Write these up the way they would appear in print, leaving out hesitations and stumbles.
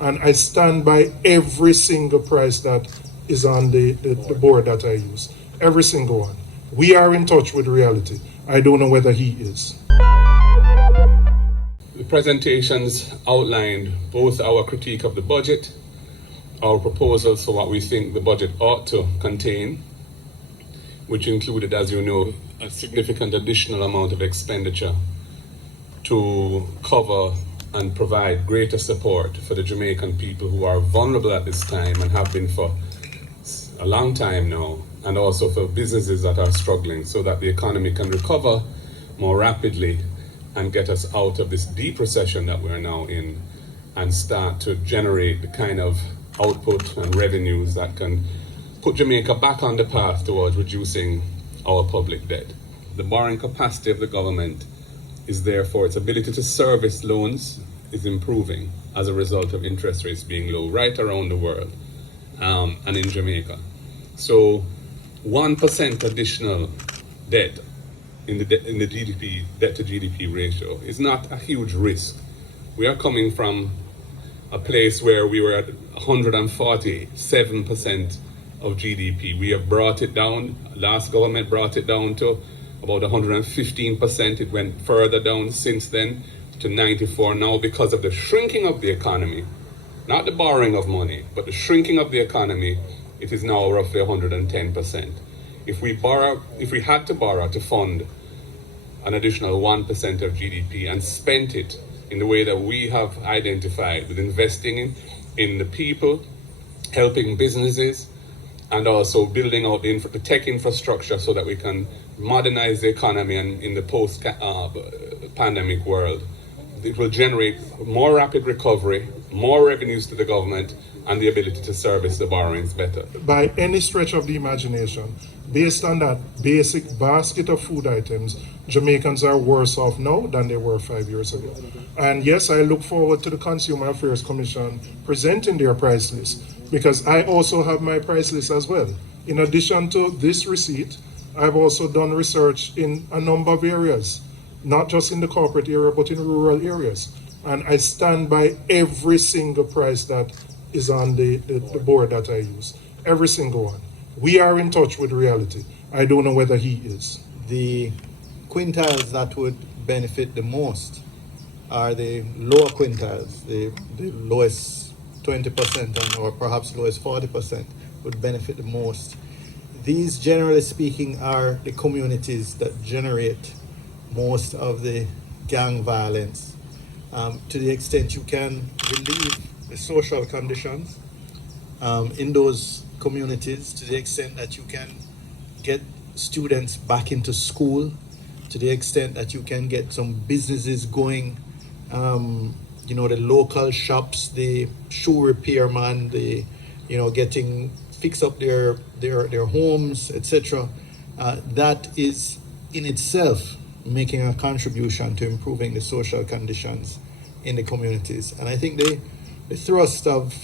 And I stand by every single price that is on the board that I use. Every single one. We are in touch with reality. I don't know whether he is. The presentations outlined both our critique of the budget, our proposals for what we think the budget ought to contain, which included, as you know, a significant additional amount of expenditure to cover and provide greater support for the Jamaican people who are vulnerable at this time and have been for a long time now, and also for businesses that are struggling, so that the economy can recover more rapidly and get us out of this deep recession that we're now in and start to generate the kind of output and revenues that can put Jamaica back on the path towards reducing our public debt. The borrowing capacity of the government is therefore its ability to service loans is improving as a result of interest rates being low right around the world and in Jamaica. So 1% additional debt in the GDP, debt to GDP ratio is not a huge risk. We are coming from a place where we were at 147% of GDP. We have brought it down. Last government brought it down to about 115%. It went further down since then to 94 now because of the shrinking of the economy, not the borrowing of money, but the shrinking of the economy. It is now roughly 110%. If we had to borrow to fund an additional 1% of GDP and spent it in the way that we have identified, with investing in the people, helping businesses, and also building out the tech infrastructure so that we can modernize the economy and in the post-pandemic world, it will generate more rapid recovery, more revenues to the government, and the ability to service the borrowings better. By any stretch of the imagination, based on that basic basket of food items, Jamaicans are worse off now than they were 5 years ago. And yes, I look forward to the Consumer Affairs Commission presenting their price list, because I also have my price list as well. In addition to this receipt, I've also done research in a number of areas, not just in the corporate area, but in rural areas. And I stand by every single price that is on the board that I use. Every single one. We are in touch with reality. I don't know whether he is. The quintiles that would benefit the most are the lower quintiles, the lowest 20% or perhaps lowest 40% would benefit the most. These, generally speaking, are the communities that generate most of the gang violence. To the extent you can relieve the social conditions in those communities, to the extent that you can get students back into school, to the extent that you can get some businesses going, the local shops, the shoe repairman, getting fix up their homes, etc. That is in itself making a contribution to improving the social conditions in the communities. And I think the thrust of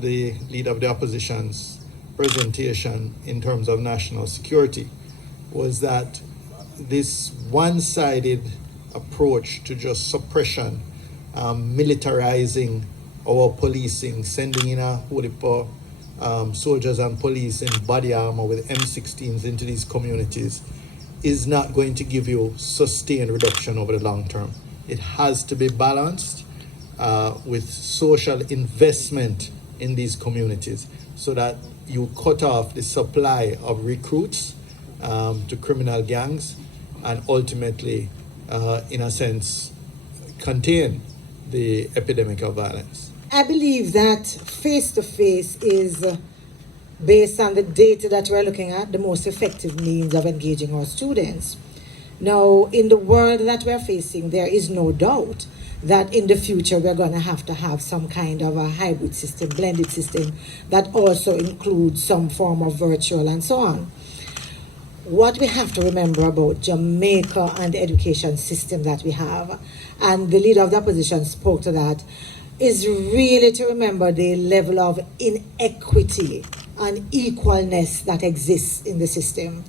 the leader of the opposition's presentation in terms of national security was that this one-sided approach to just suppression, militarizing our policing, sending in a whole heap of soldiers and police in body armor with M16s into these communities is not going to give you sustained reduction over the long term. It has to be balanced with social investment in these communities so that you cut off the supply of recruits to criminal gangs and ultimately, in a sense, contain the epidemic of violence. I believe that face-to-face is, based on the data that we're looking at, the most effective means of engaging our students. Now, in the world that we're facing, there is no doubt that in the future we're going to have some kind of a hybrid system, blended system, that also includes some form of virtual and so on. What we have to remember about Jamaica and the education system that we have, and the leader of the opposition spoke to that, is really to remember the level of inequity and equalness that exists in the system.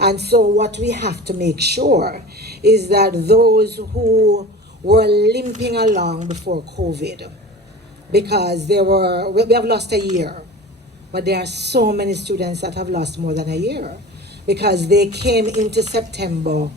And so what we have to make sure is that those who were limping along before COVID because we have lost a year. But there are so many students that have lost more than a year because they came into September,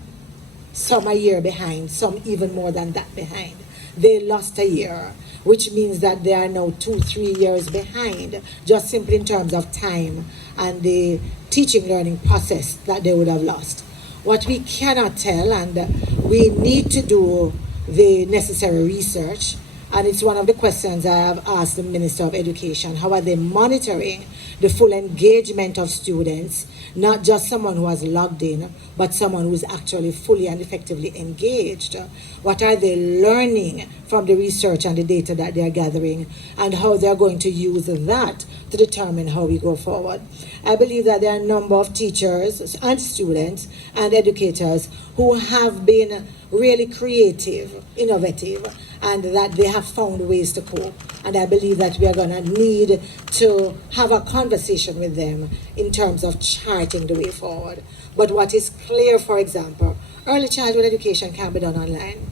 some a year behind, some even more than that behind. They lost a year, which means that they are now 2-3 years behind, just simply in terms of time and the teaching learning process that they would have lost. What we cannot tell, and we need to do the necessary research, and it's one of the questions I have asked the Minister of Education. How are they monitoring the full engagement of students, not just someone who has logged in, but someone who is actually fully and effectively engaged? What are they learning from the research and the data that they are gathering, and how they are going to use that to determine how we go forward? I believe that there are a number of teachers and students and educators who have been really creative, innovative, and that they have found ways to cope. And I believe that we are going to need to have a conversation with them in terms of charting the way forward. But what is clear, for example, early childhood education can be done online.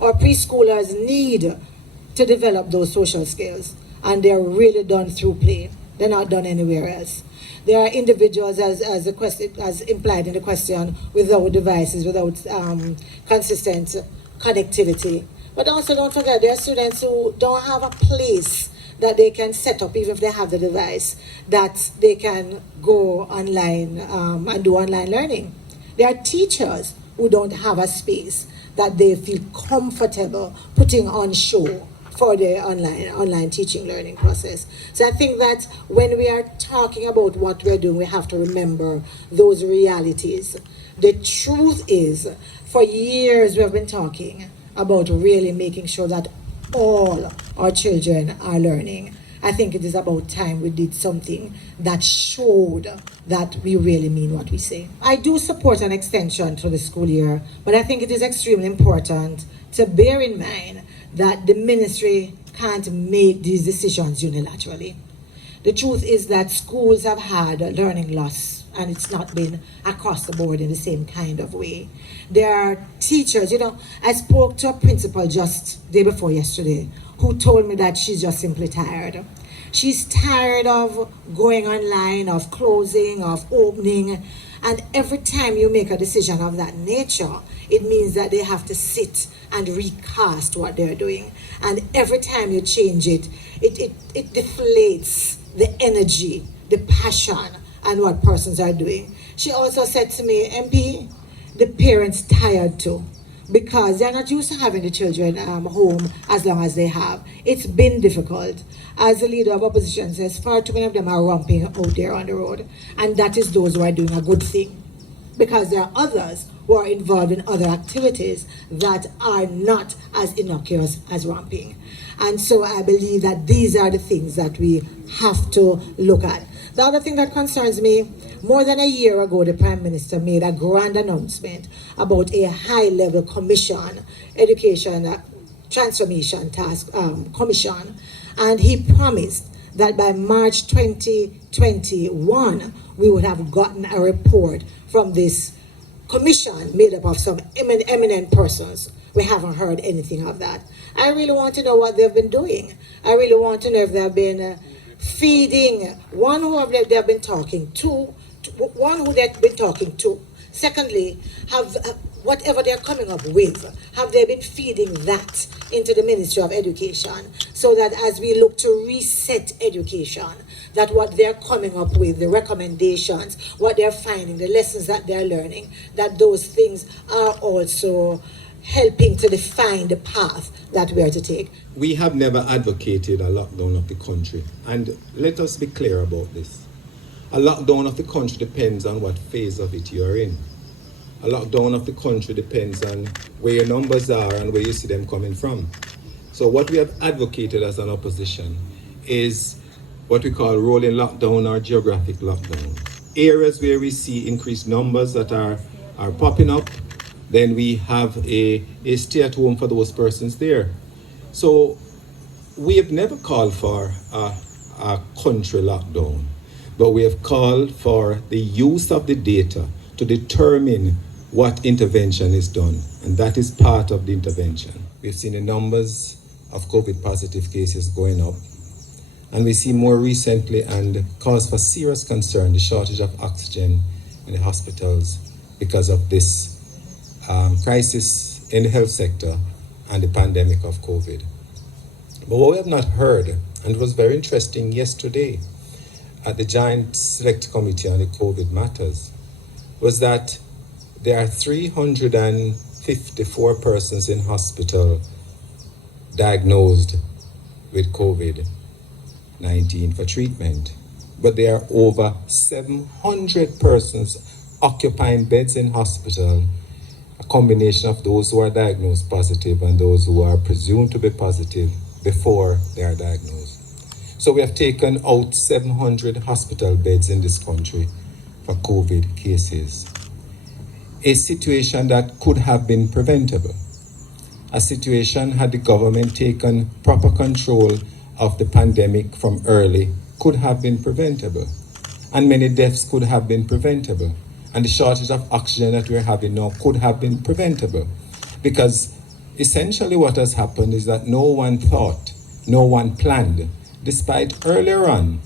Our preschoolers need to develop those social skills, and they're really done through play. They're not done anywhere else. There are individuals, as implied in the question, without devices, without consistent connectivity. But also don't forget, there are students who don't have a place that they can set up, even if they have the device, that they can go online and do online learning. There are teachers who don't have a space that they feel comfortable putting on show for the online teaching learning process. So I think that when we are talking about what we're doing, we have to remember those realities. The truth is, for years we have been talking about really making sure that all our children are learning. I think it is about time we did something that showed that we really mean what we say. I do support an extension to the school year, but I think it is extremely important to bear in mind that the ministry can't make these decisions unilaterally. The truth is that schools have had a learning loss, and it's not been across the board in the same kind of way. There are teachers, I spoke to a principal just day before yesterday who told me that she's just simply tired. She's tired of going online, of closing, of opening, and every time you make a decision of that nature, it means that they have to sit and recast what they're doing. And every time you change it, it deflates the energy, the passion, and what persons are doing. She also said to me, MP, the parents tired too, because they're not used to having the children home as long as they have. It's been difficult. As the leader of opposition says, far too many of them are romping out there on the road, and that is those who are doing a good thing, because there are others who are involved in other activities that are not as innocuous as romping. And so I believe that these are the things that we have to look at. The other thing that concerns me, more than a year ago, the Prime Minister made a grand announcement about a high-level commission, education transformation task commission, and he promised that by March 2021, we would have gotten a report from this commission made up of some eminent persons. We haven't heard anything of that. I really want to know what they've been doing. I really want to know if they've been feeding, one who they've been talking to, one who they've been talking to. Secondly, have whatever they're coming up with, have they been feeding that into the Ministry of Education, so that as we look to reset education, that what they're coming up with, the recommendations, what they're finding, the lessons that they're learning, that those things are also helping to define the path that we are to take. We have never advocated a lockdown of the country, and let us be clear about this. A lockdown of the country depends on what phase of it you're in. A lockdown of the country depends on where your numbers are and where you see them coming from. So what we have advocated as an opposition is what we call rolling lockdown or geographic lockdown. Areas where we see increased numbers that are popping up, then we have a stay at home for those persons there. So we have never called for a country lockdown, but we have called for the use of the data to determine what intervention is done, and that is part of the intervention. We've seen the numbers of COVID positive cases going up. And we see more recently, and cause for serious concern, the shortage of oxygen in the hospitals because of this crisis in the health sector and the pandemic of COVID. But what we have not heard, and it was very interesting yesterday at the Joint Select Committee on the COVID matters, was that there are 354 persons in hospital diagnosed with COVID-19 for treatment. But there are over 700 persons occupying beds in hospital, a combination of those who are diagnosed positive and those who are presumed to be positive before they are diagnosed. So we have taken out 700 hospital beds in this country for COVID cases. A situation that could have been preventable. A situation, had the government taken proper control of the pandemic from early, could have been preventable. And many deaths could have been preventable. And the shortage of oxygen that we're having now could have been preventable. Because essentially what has happened is that no one thought, no one planned, despite earlier on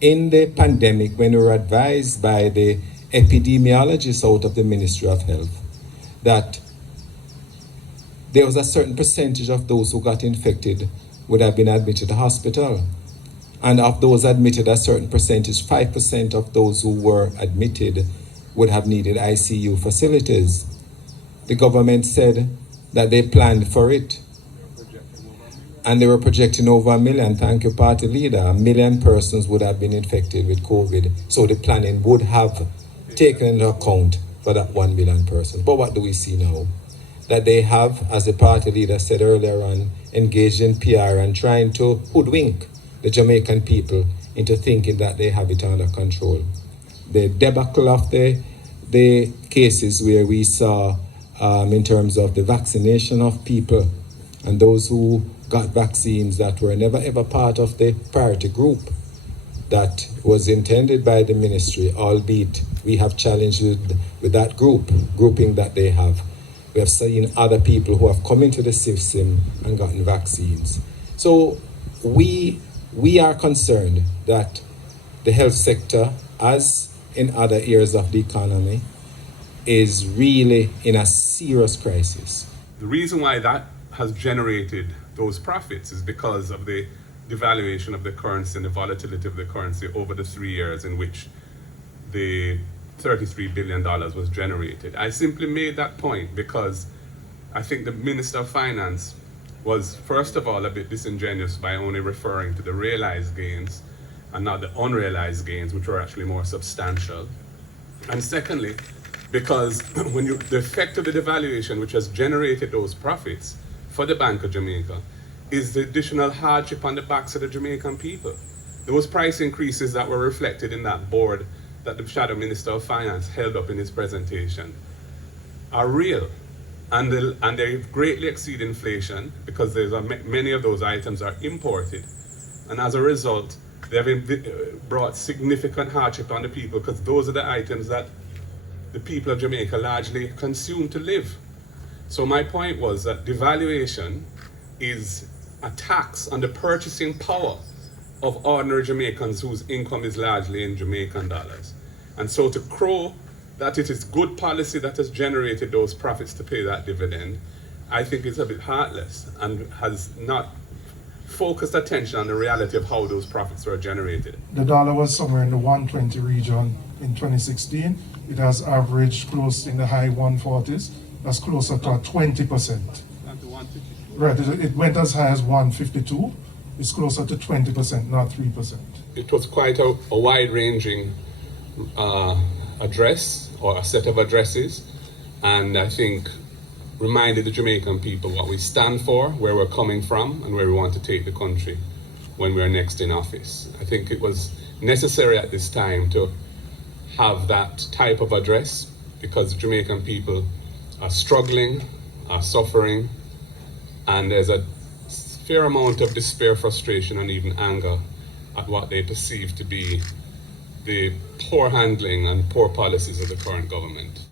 in the pandemic when we were advised by the epidemiologists out of the Ministry of Health that there was a certain percentage of those who got infected would have been admitted to hospital. And of those admitted, a certain percentage, 5% of those who were admitted would have needed ICU facilities. The government said that they planned for it. And they were projecting over 1 million. Thank you, party leader. 1 million persons would have been infected with COVID. So the planning would have taken into account for that 1 million persons. But what do we see now? That they have, as the party leader said earlier on, engaged in PR and trying to hoodwink the Jamaican people into thinking that they have it under control. The debacle of the cases where we saw in terms of the vaccination of people and those who got vaccines that were never ever part of the priority group that was intended by the ministry, albeit we have challenged with that grouping that they have. We have seen other people who have come into the system and gotten vaccines. So we are concerned that the health sector, as in other areas of the economy, is really in a serious crisis. The reason why that has generated those profits is because of the devaluation of the currency and the volatility of the currency over the 3 years in which the $33 billion was generated. I simply made that point because I think the Minister of Finance was, first of all, a bit disingenuous by only referring to the realized gains and not the unrealized gains, which were actually more substantial. And secondly, because the effect of the devaluation, which has generated those profits for the Bank of Jamaica, is the additional hardship on the backs of the Jamaican people. Those price increases that were reflected in that board that the Shadow Minister of Finance held up in his presentation are real, and they greatly exceed inflation because many of those items are imported, and as a result, they have brought significant hardship on the people because those are the items that the people of Jamaica largely consume to live. So my point was that devaluation is a tax on the purchasing power of ordinary Jamaicans whose income is largely in Jamaican dollars. And so to crow that it is good policy that has generated those profits to pay that dividend, I think is a bit heartless and has not focused attention on the reality of how those profits were generated. The dollar was somewhere in the 120 region in 2016. It has averaged close in the high 140s. That's closer to 20%. Right, it went as high as 152. It's closer to 20%, not 3%. It was quite a wide-ranging address or a set of addresses, and I think reminded the Jamaican people what we stand for, where we're coming from, and where we want to take the country when we're next in office. I think it was necessary at this time to have that type of address because Jamaican people are struggling, are suffering, and there's a fair amount of despair, frustration, and even anger at what they perceive to be the poor handling and poor policies of the current government.